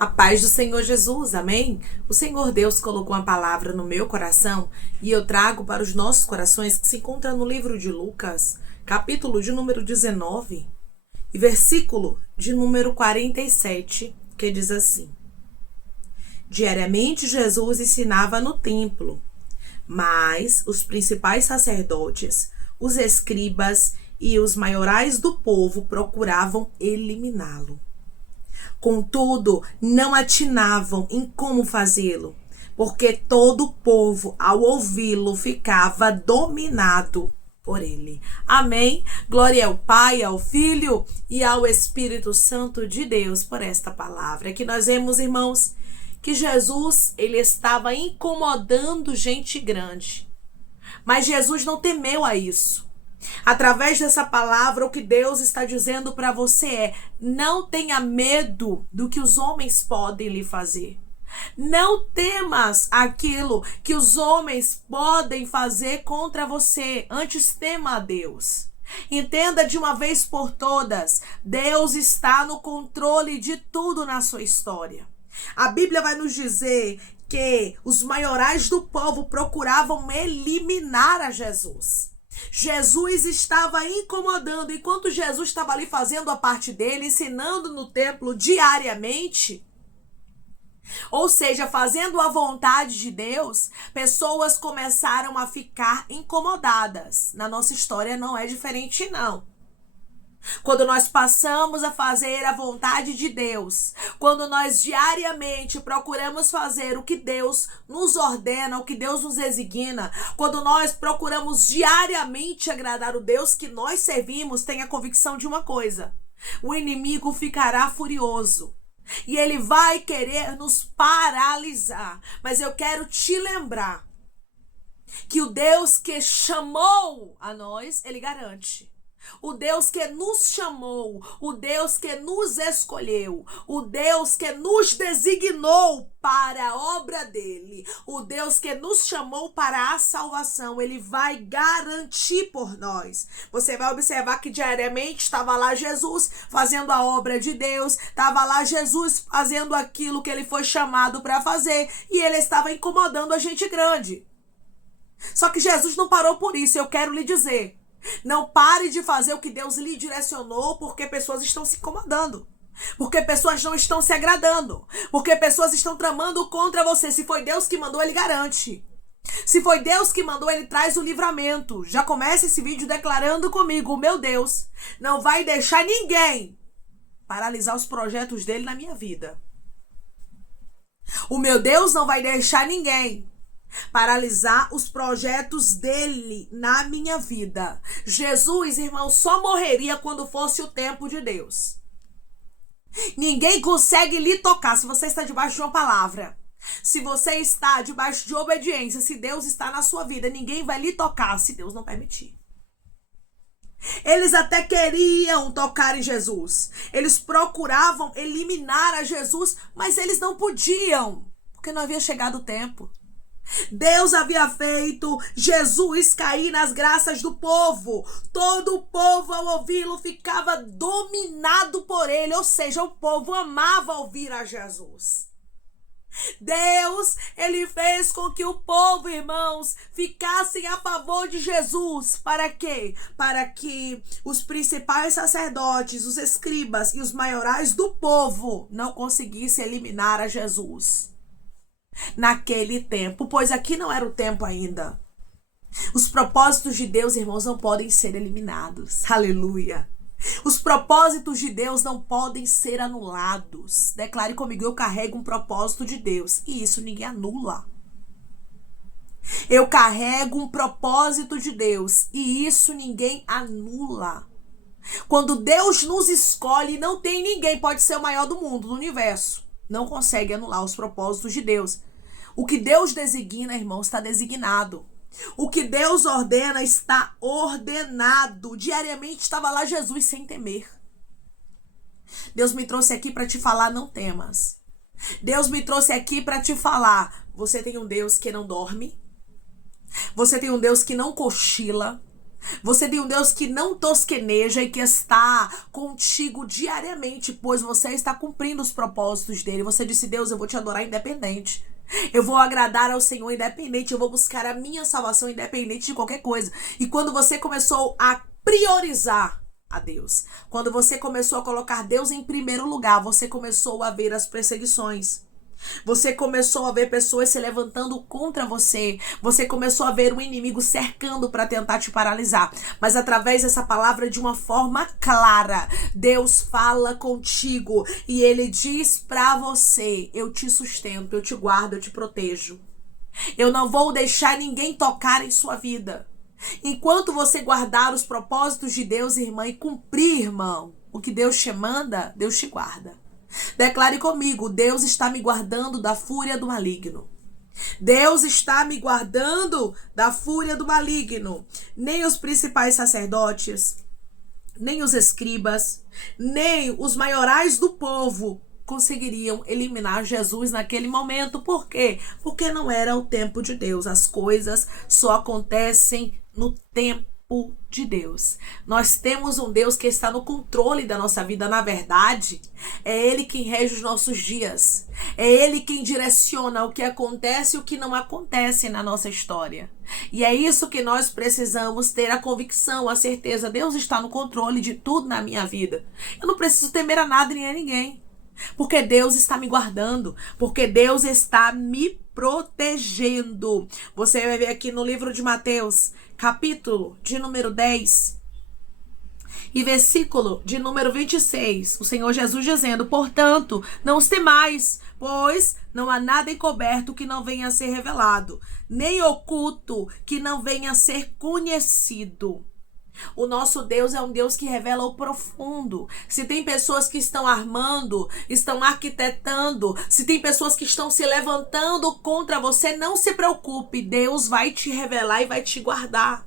A paz do Senhor Jesus, amém? O Senhor Deus colocou uma palavra no meu coração e eu trago para os nossos corações que se encontra no livro de Lucas, capítulo de número 19 e versículo de número 47, que diz assim: Diariamente Jesus ensinava no templo, mas os principais sacerdotes, os escribas e os maiorais do povo procuravam eliminá-lo. Contudo, não atinavam em como fazê-lo, porque todo o povo, ao ouvi-lo, ficava dominado por ele. Amém? Glória ao Pai, ao Filho e ao Espírito Santo de Deus por esta palavra. Aqui nós vemos, irmãos, que Jesus, ele estava incomodando gente grande. Mas Jesus não temeu a isso. Através dessa palavra, o que Deus está dizendo para você é: não tenha medo do que os homens podem lhe fazer. Não temas aquilo que os homens podem fazer contra você. Antes tema a Deus. Entenda de uma vez por todas: Deus está no controle de tudo na sua história. A Bíblia vai nos dizer que os maiorais do povo procuravam eliminar a Jesus. Jesus estava incomodando, enquanto Jesus estava ali fazendo a parte dele, ensinando no templo diariamente, ou seja, fazendo a vontade de Deus, pessoas começaram a ficar incomodadas. Na nossa história não é diferente, não. Quando nós passamos a fazer a vontade de Deus, quando nós diariamente procuramos fazer o que Deus nos ordena, o que Deus nos designa, quando nós procuramos diariamente agradar o Deus que nós servimos, tenha convicção de uma coisa: o inimigo ficará furioso e ele vai querer nos paralisar. Mas eu quero te lembrar que o Deus que chamou a nós, ele garante. O Deus que nos chamou, o Deus que nos escolheu, o Deus que nos designou para a obra dele, o Deus que nos chamou para a salvação, ele vai garantir por nós. Você vai observar que diariamente estava lá Jesus fazendo a obra de Deus, estava lá Jesus fazendo aquilo que ele foi chamado para fazer, e ele estava incomodando a gente grande. Só que Jesus não parou por isso. Eu quero lhe dizer: não pare de fazer o que Deus lhe direcionou, porque pessoas estão se incomodando, porque pessoas não estão se agradando, porque pessoas estão tramando contra você. Se foi Deus que mandou, ele garante. Se foi Deus que mandou, ele traz o livramento. Já começa esse vídeo declarando comigo: o meu Deus não vai deixar ninguém paralisar os projetos dele na minha vida. O meu Deus não vai deixar ninguém paralisar os projetos dele na minha vida. Jesus, irmão, só morreria quando fosse o tempo de Deus. Ninguém consegue lhe tocar se você está debaixo de uma palavra. Se você está debaixo de obediência, se Deus está na sua vida, ninguém vai lhe tocar se Deus não permitir. Eles até queriam tocar em Jesus. Eles procuravam eliminar a Jesus, mas eles não podiam, porque não havia chegado o tempo. Deus havia feito Jesus cair nas graças do povo. Todo o povo, ao ouvi-lo, ficava dominado por ele. Ou seja, o povo amava ouvir a Jesus. Deus, ele fez com que o povo, irmãos, ficassem a favor de Jesus. Para quê? Para que os principais sacerdotes, os escribas e os maiorais do povo não conseguissem eliminar a Jesus naquele tempo, pois aqui não era o tempo ainda. Os propósitos de Deus, irmãos, não podem ser eliminados. Aleluia. Os propósitos de Deus não podem ser anulados. Declare comigo: eu carrego um propósito de Deus, e isso ninguém anula. Eu carrego um propósito de Deus, e isso ninguém anula. Quando Deus nos escolhe, não tem ninguém, pode ser o maior do mundo, do universo, não consegue anular os propósitos de Deus. O que Deus designa, irmão, está designado. O que Deus ordena está ordenado. Diariamente estava lá Jesus sem temer. Deus me trouxe aqui para te falar: não temas. Deus me trouxe aqui para te falar: você tem um Deus que não dorme. Você tem um Deus que não cochila. Você tem um Deus que não tosqueneja e que está contigo diariamente, pois você está cumprindo os propósitos dele. Você disse: Deus, eu vou te adorar independente. Eu vou agradar ao Senhor independente. Eu vou buscar a minha salvação independente de qualquer coisa. E quando você começou a priorizar a Deus, quando você começou a colocar Deus em primeiro lugar, você começou a ver as perseguições. Você começou a ver pessoas se levantando contra você. Você começou a ver o inimigo cercando para tentar te paralisar. Mas através dessa palavra, de uma forma clara, Deus fala contigo e Ele diz para você: eu te sustento, eu te guardo, eu te protejo. Eu não vou deixar ninguém tocar em sua vida. Enquanto você guardar os propósitos de Deus, irmã, e cumprir, irmão, o que Deus te manda, Deus te guarda. Declare comigo: Deus está me guardando da fúria do maligno. Deus está me guardando da fúria do maligno. Nem os principais sacerdotes, nem os escribas, nem os maiorais do povo conseguiriam eliminar Jesus naquele momento. Por quê? Porque não era o tempo de Deus. As coisas só acontecem no tempo de Deus. Nós temos um Deus que está no controle da nossa vida. Na verdade, é Ele quem rege os nossos dias. É Ele quem direciona o que acontece e o que não acontece na nossa história. E é isso que nós precisamos ter: a convicção, a certeza. Deus está no controle de tudo na minha vida. Eu não preciso temer a nada nem a ninguém. Porque Deus está me guardando. Porque Deus está me protegendo. Você vai ver aqui no livro de Mateus, capítulo de número 10 e versículo de número 26, o Senhor Jesus dizendo: portanto, não os temais, pois não há nada encoberto que não venha a ser revelado, nem oculto que não venha a ser conhecido. O nosso Deus é um Deus que revela o profundo. Se tem pessoas que estão armando, estão arquitetando, se tem pessoas que estão se levantando contra você, não se preocupe, Deus vai te revelar e vai te guardar.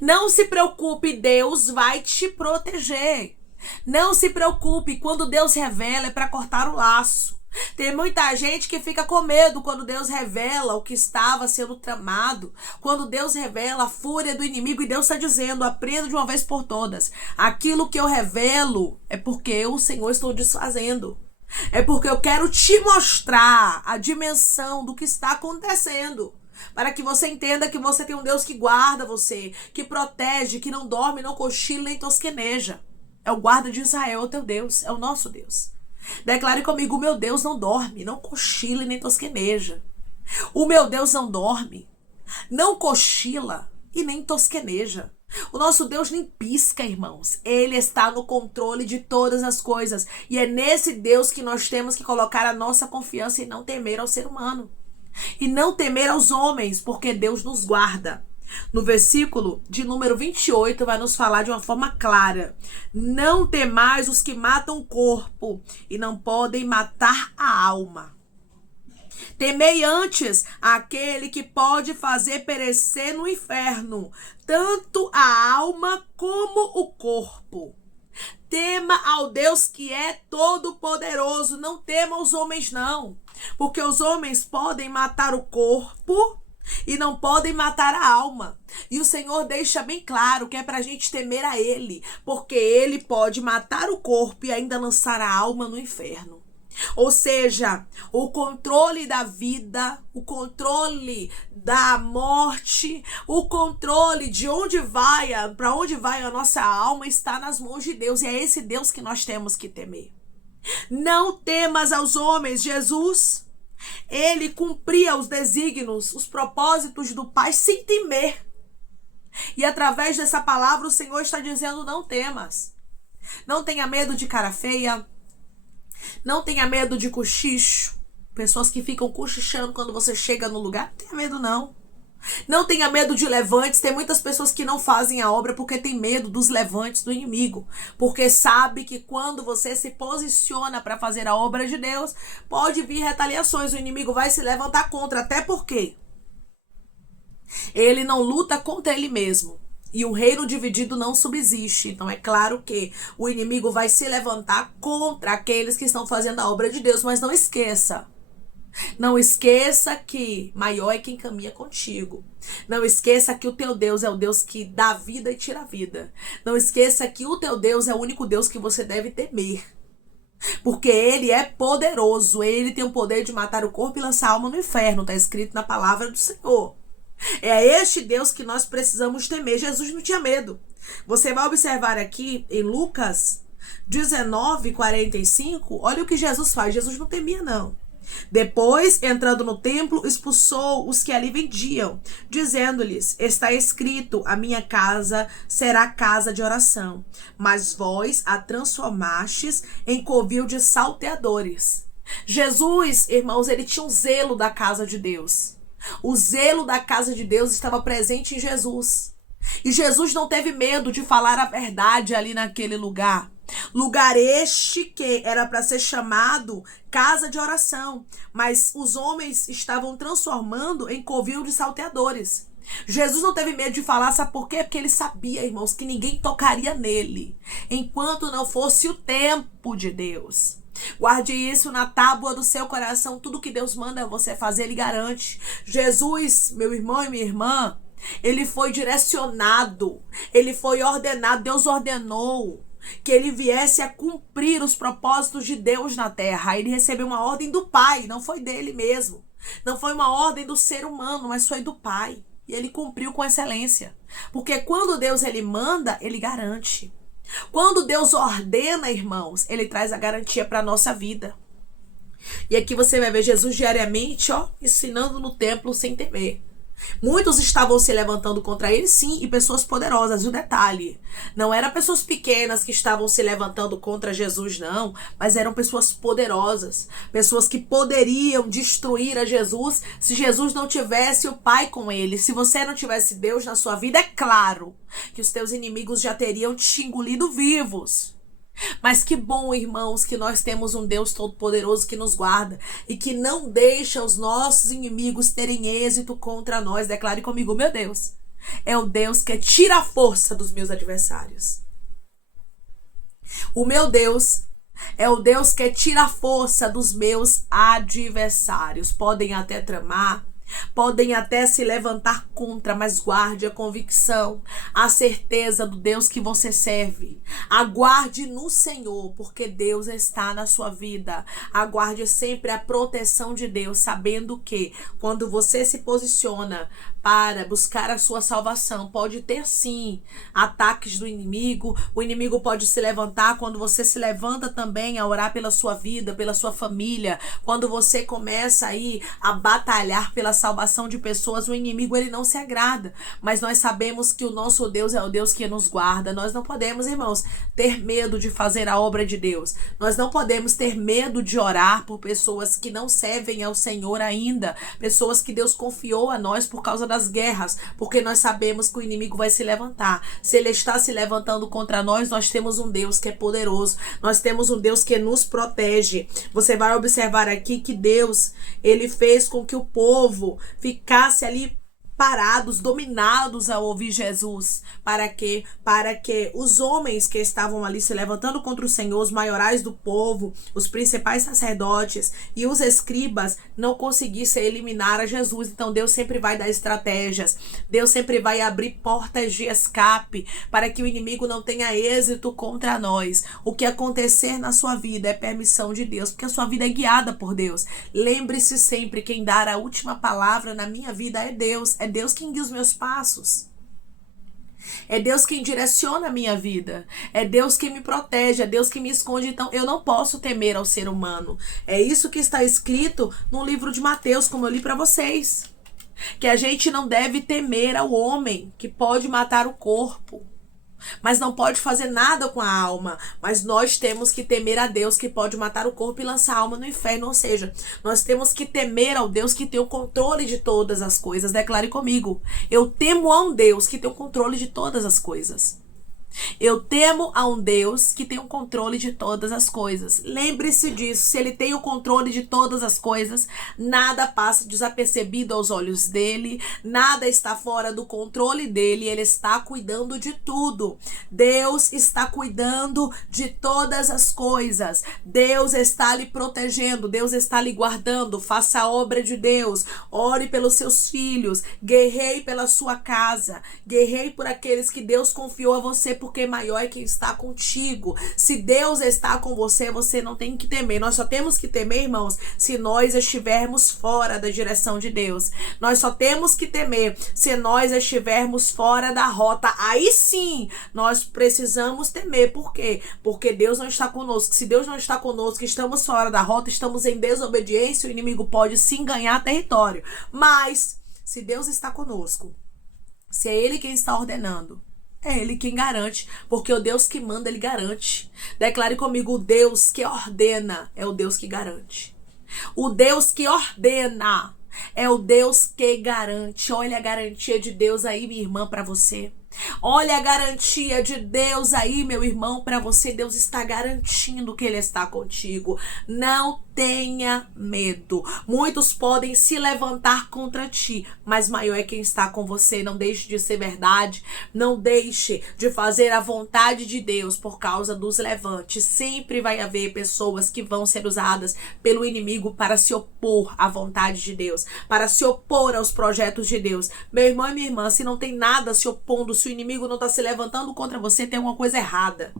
Não se preocupe, Deus vai te proteger. Não se preocupe, quando Deus revela é para cortar o laço. Tem muita gente que fica com medo quando Deus revela o que estava sendo tramado, quando Deus revela a fúria do inimigo, e Deus está dizendo: aprenda de uma vez por todas. Aquilo que eu revelo é porque eu, o Senhor, estou desfazendo. É porque eu quero te mostrar a dimensão do que está acontecendo, para que você entenda que você tem um Deus que guarda você, que protege, que não dorme, não cochila nem tosqueneja. É o guarda de Israel, o teu Deus, é o nosso Deus. Declare comigo: o meu Deus não dorme, não cochila e nem tosqueneja. O meu Deus não dorme, não cochila e nem tosqueneja. O nosso Deus nem pisca, irmãos. Ele está no controle de todas as coisas. E é nesse Deus que nós temos que colocar a nossa confiança e não temer ao ser humano. E não temer aos homens, porque Deus nos guarda. No versículo de número 28 vai nos falar de uma forma clara: não temais os que matam o corpo e não podem matar a alma. Temei antes aquele que pode fazer perecer no inferno tanto a alma como o corpo. Tema ao Deus que é todo-poderoso. Não tema os homens, não. Porque os homens podem matar o corpo e não podem matar a alma. E o Senhor deixa bem claro que é pra gente temer a Ele, porque Ele pode matar o corpo e ainda lançar a alma no inferno. Ou seja, o controle da vida, o controle da morte, o controle de onde vai, para onde vai a nossa alma está nas mãos de Deus. E é esse Deus que nós temos que temer. Não temas aos homens. Jesus, Ele cumpria os desígnios, os propósitos do Pai sem temer. E através dessa palavra o Senhor está dizendo: não temas. Não tenha medo de cara feia. Não tenha medo de cochicho. Pessoas que ficam cochichando quando você chega no lugar. Não tenha medo, não. Não tenha medo de levantes. Tem muitas pessoas que não fazem a obra porque tem medo dos levantes do inimigo. Porque sabe que quando você se posiciona para fazer a obra de Deus, pode vir retaliações. O inimigo vai se levantar contra. Até porque ele não luta contra ele mesmo. E o reino dividido não subsiste. Então é claro que o inimigo vai se levantar contra aqueles que estão fazendo a obra de Deus. Mas não esqueça, Não esqueça que maior é quem caminha contigo. Não esqueça que o teu Deus é o Deus que dá vida e tira a vida. Não esqueça que o teu Deus é o único Deus que você deve temer. Porque ele é poderoso. Ele tem o poder de matar o corpo e lançar a alma no inferno. Está escrito na palavra do Senhor. É este Deus que nós precisamos temer. Jesus não tinha medo. Você vai observar aqui em Lucas 19:45. Olha o que Jesus faz. Jesus não temia, não. Depois, entrando no templo, expulsou os que ali vendiam, dizendo-lhes: está escrito, a minha casa será casa de oração, mas vós a transformastes em covil de salteadores. Jesus, irmãos, ele tinha um zelo da casa de Deus. O zelo da casa de Deus estava presente em Jesus. E Jesus não teve medo de falar a verdade ali naquele lugar. Lugar este que era para ser chamado casa de oração, mas os homens estavam transformando em covil de salteadores. Jesus não teve medo de falar, sabe por quê? Porque ele sabia, irmãos, que ninguém tocaria nele enquanto não fosse o tempo de Deus. Guarde isso na tábua do seu coração. Tudo que Deus manda você fazer, ele garante. Jesus, meu irmão e minha irmã, ele foi direcionado, ele foi ordenado, Deus ordenou que ele viesse a cumprir os propósitos de Deus na terra. Ele recebeu uma ordem do Pai, não foi dele mesmo. Não foi uma ordem do ser humano, mas foi do Pai. E ele cumpriu com excelência. Porque quando Deus ele manda, ele garante. Quando Deus ordena, irmãos, ele traz a garantia para a nossa vida. E aqui você vai ver Jesus diariamente, ensinando no templo sem temer. Muitos estavam se levantando contra ele, sim, e pessoas poderosas. E o detalhe, não eram pessoas pequenas que estavam se levantando contra Jesus, não, mas eram pessoas poderosas, pessoas que poderiam destruir a Jesus se Jesus não tivesse o Pai com ele. Se você não tivesse Deus na sua vida, é claro que os teus inimigos já teriam te engolido vivos. Mas que bom, irmãos, que nós temos um Deus todo-poderoso que nos guarda e que não deixa os nossos inimigos terem êxito contra nós. Declare comigo: meu Deus é o Deus que tira a força dos meus adversários. O meu Deus é o Deus que tira a força dos meus adversários. Podem até tramar, podem até se levantar contra, mas guarde a convicção, a certeza do Deus que você serve. Aguarde no Senhor, porque Deus está na sua vida. Aguarde sempre a proteção de Deus, sabendo que quando você se posiciona para buscar a sua salvação, pode ter sim ataques do inimigo. O inimigo pode se levantar quando você se levanta também a orar pela sua vida, pela sua família. Quando você começa aí a batalhar pela salvação de pessoas, o inimigo ele não se agrada. Mas nós sabemos que o nosso Deus é o Deus que nos guarda. Nós não podemos, irmãos, ter medo de fazer a obra de Deus. Nós não podemos ter medo de orar por pessoas que não servem ao Senhor ainda. Pessoas que Deus confiou a nós por causa das guerras, porque nós sabemos que o inimigo vai se levantar. Se ele está se levantando contra nós, nós temos um Deus que é poderoso. Nós temos um Deus que nos protege. Você vai observar aqui que Deus, ele fez com que o povo ficasse ali parados, dominados ao ouvir Jesus. Para quê? Para que os homens que estavam ali se levantando contra o Senhor, os maiorais do povo, os principais sacerdotes e os escribas não conseguissem eliminar a Jesus. Então Deus sempre vai dar estratégias. Deus sempre vai abrir portas de escape para que o inimigo não tenha êxito contra nós. O que acontecer na sua vida é permissão de Deus, porque a sua vida é guiada por Deus. Lembre-se sempre, quem dar a última palavra na minha vida é Deus. É Deus quem guia os meus passos. É Deus quem direciona a minha vida. É Deus quem me protege. É Deus quem me esconde. Então eu não posso temer ao ser humano. É isso que está escrito no livro de Mateus, como eu li para vocês. Que a gente não deve temer ao homem que pode matar o corpo, mas não pode fazer nada com a alma. Mas nós temos que temer a Deus que pode matar o corpo e lançar a alma no inferno. Ou seja, nós temos que temer ao Deus que tem o controle de todas as coisas. Declare comigo: eu temo a um Deus que tem o controle de todas as coisas. Eu temo a um Deus que tem o controle de todas as coisas. Lembre-se disso. Se ele tem o controle de todas as coisas, nada passa desapercebido aos olhos dele, nada está fora do controle dele, ele está cuidando de tudo. Deus está cuidando de todas as coisas. Deus está lhe protegendo, Deus está lhe guardando. Faça a obra de Deus. Ore pelos seus filhos, guerreie pela sua casa, guerreie por aqueles que Deus confiou a você, porque maior é quem está contigo. Se Deus está com você, você não tem que temer. Nós só temos que temer, irmãos, se nós estivermos fora da direção de Deus. Nós só temos que temer se nós estivermos fora da rota. Aí sim, nós precisamos temer. Por quê? Porque Deus não está conosco. Se Deus não está conosco, estamos fora da rota, estamos em desobediência, o inimigo pode sim ganhar território. Mas, se Deus está conosco, se é Ele quem está ordenando, é Ele quem garante, porque o Deus que manda, Ele garante. Declare comigo: o Deus que ordena é o Deus que garante. O Deus que ordena é o Deus que garante. Olha a garantia de Deus aí, minha irmã, para você. Olha a garantia de Deus aí, meu irmão, para você. Deus está garantindo que Ele está contigo. Não tenha medo. Muitos podem se levantar contra ti, mas maior é quem está com você. Não deixe de ser verdade. Não deixe de fazer a vontade de Deus por causa dos levantes. Sempre vai haver pessoas que vão ser usadas pelo inimigo para se opor à vontade de Deus, para se opor aos projetos de Deus. Meu irmão e minha irmã, se não tem nada se opondo, se o inimigo não está se levantando contra você, tem alguma coisa errada.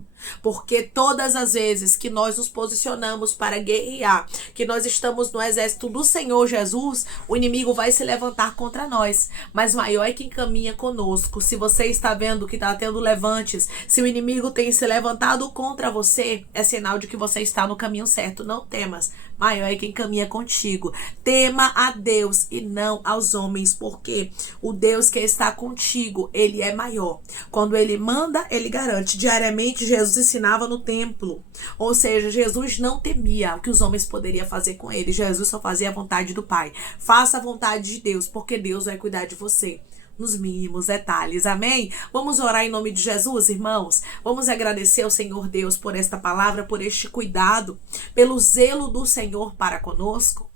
Porque todas as vezes que nós nos posicionamos para guerrear, que nós estamos no exército do Senhor Jesus, o inimigo vai se levantar contra nós. Mas maior é quem caminha conosco. Se você está vendo que está tendo levantes, se o inimigo tem se levantado contra você, é sinal de que você está no caminho certo. Não temas. Maior é quem caminha contigo. Tema a Deus e não aos homens, porque o Deus que está contigo, Ele é maior. Quando Ele manda, Ele garante. Diariamente, Jesus ensinava no templo. Ou seja, Jesus não temia o que os homens poderiam fazer com Ele. Jesus só fazia a vontade do Pai. Faça a vontade de Deus, porque Deus vai cuidar de você nos mínimos detalhes, amém? Vamos orar em nome de Jesus, irmãos? Vamos agradecer ao Senhor Deus por esta palavra, por este cuidado, pelo zelo do Senhor para conosco.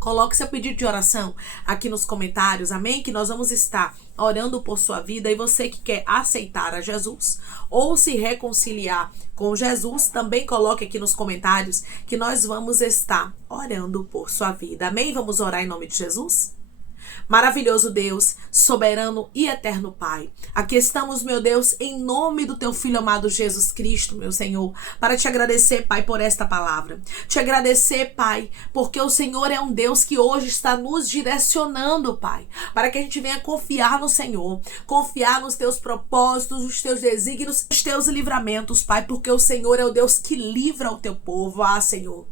Coloque seu pedido de oração aqui nos comentários, amém? Que nós vamos estar orando por sua vida. E você que quer aceitar a Jesus ou se reconciliar com Jesus, também coloque aqui nos comentários que nós vamos estar orando por sua vida, amém? Vamos orar em nome de Jesus? Maravilhoso Deus, soberano e eterno Pai, aqui estamos, meu Deus, em nome do teu Filho amado Jesus Cristo, meu Senhor, para te agradecer, Pai, por esta palavra. Te agradecer, Pai, porque o Senhor é um Deus que hoje está nos direcionando, Pai, para que a gente venha confiar no Senhor, confiar nos teus propósitos, os teus desígnios, os teus livramentos, Pai, porque o Senhor é o Deus que livra o teu povo. Ah, Senhor,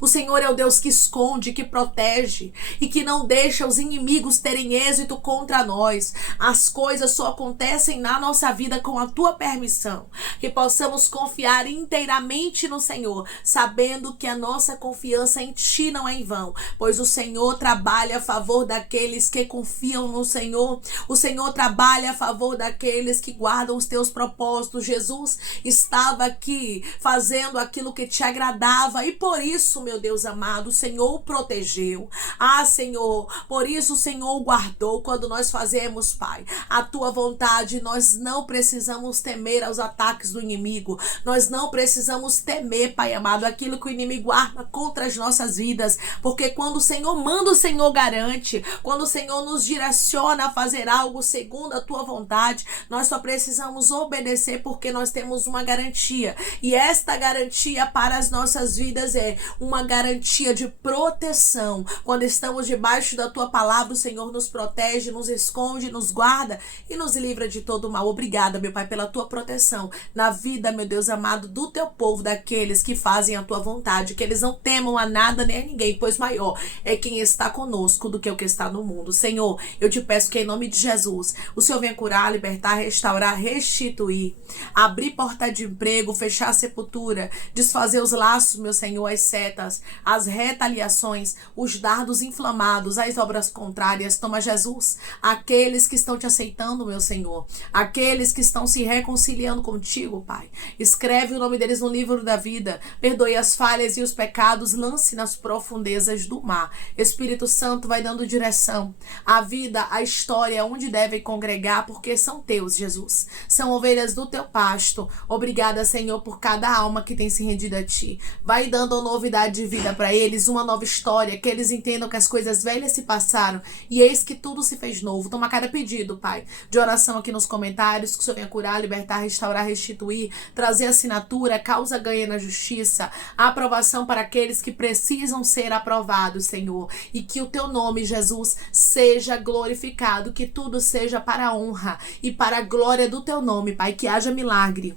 o Senhor é o Deus que esconde, que protege e que não deixa os inimigos terem êxito contra nós. As coisas só acontecem na nossa vida com a tua permissão. Que possamos confiar inteiramente no Senhor, sabendo que a nossa confiança em ti não é em vão, pois o Senhor trabalha a favor daqueles que confiam no Senhor. O Senhor trabalha a favor daqueles que guardam os teus propósitos. Jesus estava aqui fazendo aquilo que te agradava e por isso, meu Deus amado, o Senhor o protegeu. Ah, Senhor, por isso o Senhor o guardou. Quando nós fazemos, Pai, a tua vontade, nós não precisamos temer aos ataques do inimigo. Nós não precisamos temer, Pai amado, aquilo que o inimigo arma contra as nossas vidas, porque quando o Senhor manda, o Senhor garante. Quando o Senhor nos direciona a fazer algo segundo a tua vontade, nós só precisamos obedecer, porque nós temos uma garantia. E esta garantia para as nossas vidas é uma garantia de proteção. Quando estamos debaixo da tua palavra, o Senhor nos protege, nos esconde, nos guarda e nos livra de todo o mal. Obrigada, meu Pai, pela tua proteção na vida, meu Deus amado, do teu povo, daqueles que fazem a tua vontade, que eles não temam a nada nem a ninguém, pois maior é quem está conosco do que o que está no mundo. Senhor, eu te peço que em nome de Jesus, o Senhor venha curar, libertar, restaurar, restituir, abrir porta de emprego, fechar a sepultura, desfazer os laços, meu Senhor, as indiretas, as retaliações, os dardos inflamados, as obras contrárias. Toma, Jesus, aqueles que estão te aceitando, meu Senhor, aqueles que estão se reconciliando contigo, Pai. Escreve o nome deles no livro da vida, perdoe as falhas e os pecados, lance nas profundezas do mar. Espírito Santo vai dando direção à vida, à história, onde devem congregar, porque são teus, Jesus. São ovelhas do teu pasto. Obrigada, Senhor, por cada alma que tem se rendido a ti. Vai dando novidade de vida para eles, uma nova história, que eles entendam que as coisas velhas se passaram e eis que tudo se fez novo. Toma cada pedido, Pai, de oração aqui nos comentários, que o Senhor venha curar, libertar, restaurar, restituir, trazer assinatura, causa ganha na justiça, a aprovação para aqueles que precisam ser aprovados, Senhor, e que o teu nome, Jesus, seja glorificado, que tudo seja para a honra e para a glória do teu nome, Pai, que haja milagre,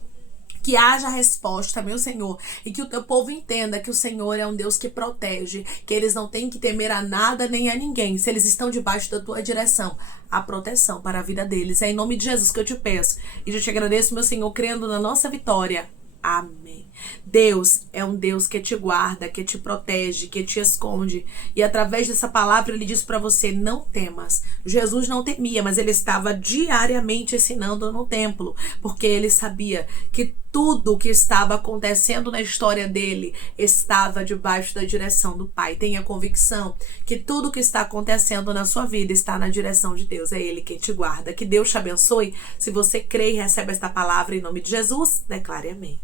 que haja resposta, meu Senhor, e que o teu povo entenda que o Senhor é um Deus que protege, que eles não têm que temer a nada nem a ninguém, se eles estão debaixo da tua direção, a proteção para a vida deles. É em nome de Jesus que eu te peço e eu te agradeço, meu Senhor, crendo na nossa vitória. Amém. Deus é um Deus que te guarda, que te protege, que te esconde. E através dessa palavra ele diz para você, não temas. Jesus não temia, mas ele estava diariamente ensinando no templo, porque ele sabia que tudo o que estava acontecendo na história dele estava debaixo da direção do Pai. Tenha convicção que tudo o que está acontecendo na sua vida está na direção de Deus. É ele quem te guarda. Que Deus te abençoe. Se você crê e recebe esta palavra em nome de Jesus, declare amém.